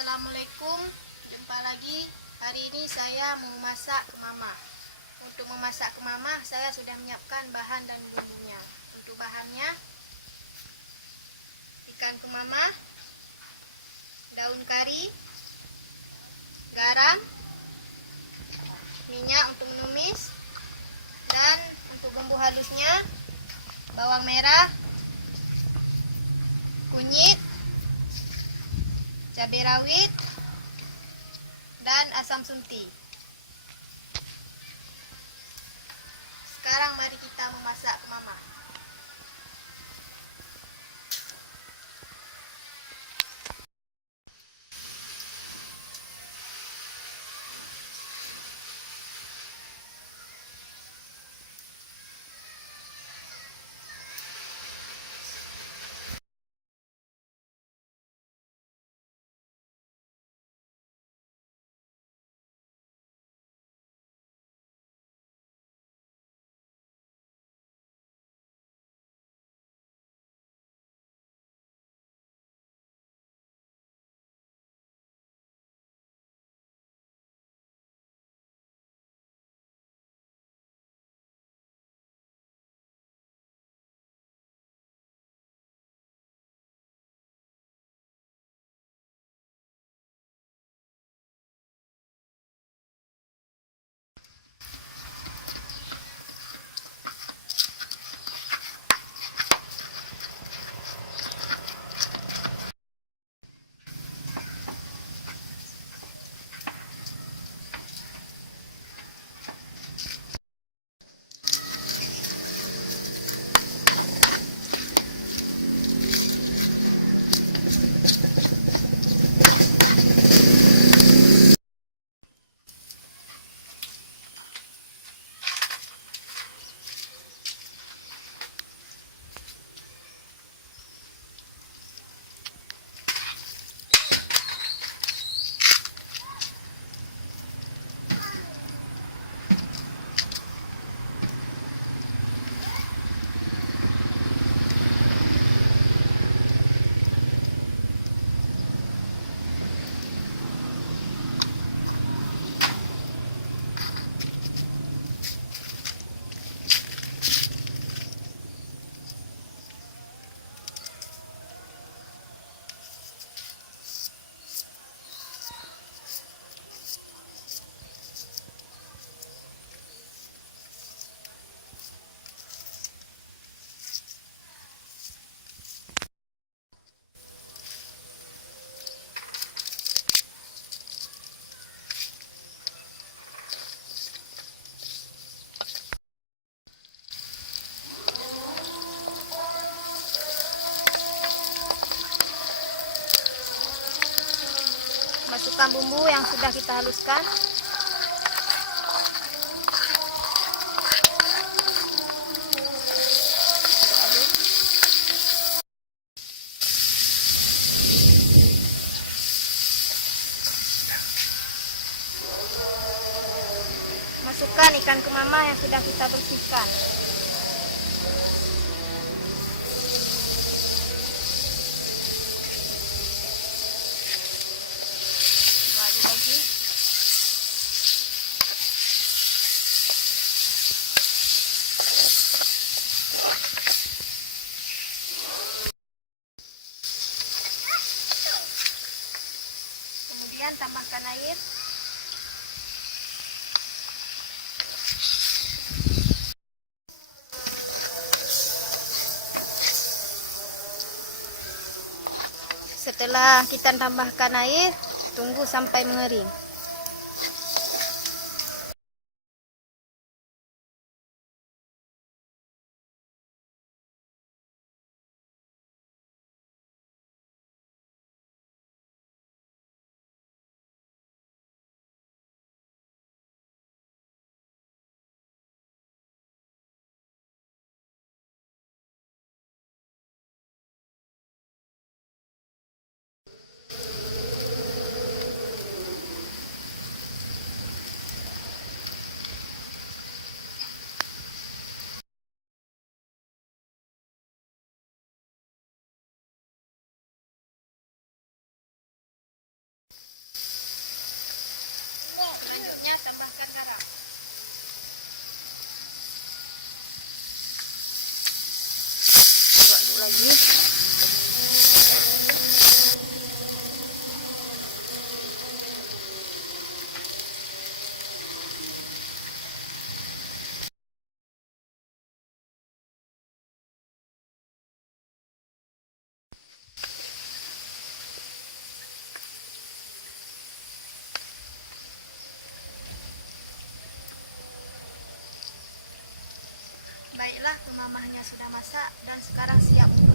Assalamualaikum, jumpa lagi. Hari ini saya mau masak kemama. Untuk memasak kemama saya sudah menyiapkan bahan dan bumbunya. Untuk bahannya ikan kemama, daun kari, garam, minyak untuk menumis, dan untuk bumbu halusnya bawang merah, kunyit, cabai rawit, dan asam sunti. Sekarang mari kita memasak kemama. Masukkan bumbu yang sudah kita haluskan. Masukkan ikan kemama yang sudah kita bersihkan. Aduk lagi. Kemudian tambahkan air. Setelah kita tambahkan air, tunggu sampai mengering. lagi. Baiklah, mamahnya sudah masak dan sekarang siap